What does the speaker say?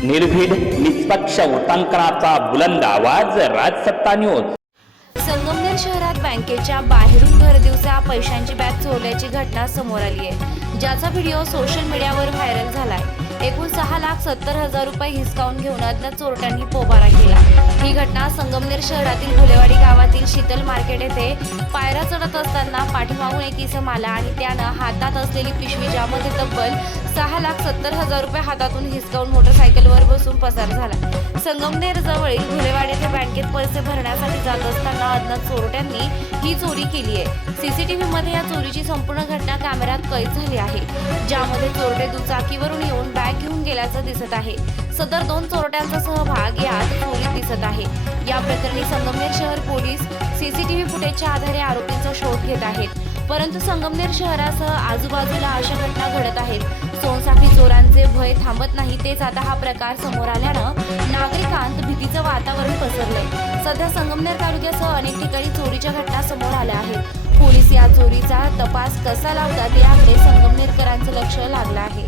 निर्भीड निष्पक्ष वृत्तांकनाचा बुलंद आवाज राजसत्ता न्यूज। संगमनेर शहरात बँकेच्या बाहेरून भरदिवसा पैशांची बॅग चोरल्याची घटना समोर आली आहे, ज्याचा व्हिडिओ सोशल मीडियावर व्हायरल झालाय। एकूण 6,70,000 रुपये हिसकावून घेऊन अज्ञात चोरट्यांनी पोबारा केला। ही घटना संगमनेर शहरातील घोलेवाडी गावातील शीतल मार्केट येथे पायऱ्या चढत असताना पाठीमागून एक इसम आला आणि त्यानं हातात असलेली पिशवी, ज्यामध्ये तब्बल 6,70,000 रुपये हातातून हिसकावून मोटरसायकलवर बसून पसार झाला। संगमनेर जवळील घोलेवाडी येथे बँकेत पैसे भरण्यासाठी जात असताना अज्ञात चोरट्यांनी ही चोरी केली आहे। सीसीटीव्ही मध्ये या चोरीची संपूर्ण घटना कॅमेऱ्यात कैद झाली आहे, ज्यामध्ये चोरटे दुचाकीवरून येऊन बॅग घेऊन गेल्याचं दिसत आहे। सदर 2 चोरट्यांचा सहभाग यात चोरीत दिसत आहे। या प्रकरणी संगमनेर शहर पोलीस सीसीटीव्ही फुटेजच्या आधारे आरोपींचा शोध घेत आहेत, परंतु संगमनेर शहरासह आजूबाजूला अशा घटना घडत आहेत। सोनसाखळी चोरांचे भय थांबत नाही, तेच आता हा प्रकार समोर आल्यानं नागरिकांत भीतीचं वातावरण पसरलंय। सध्या संगमनेर तालुक्यासह अनेक ठिकाणी चोरीच्या घटना समोर आल्या आहेत। पोलीस या चोरीचा तपास कसा लावतात याकडे संगमनेरकरांचं लक्ष लागलं आहे।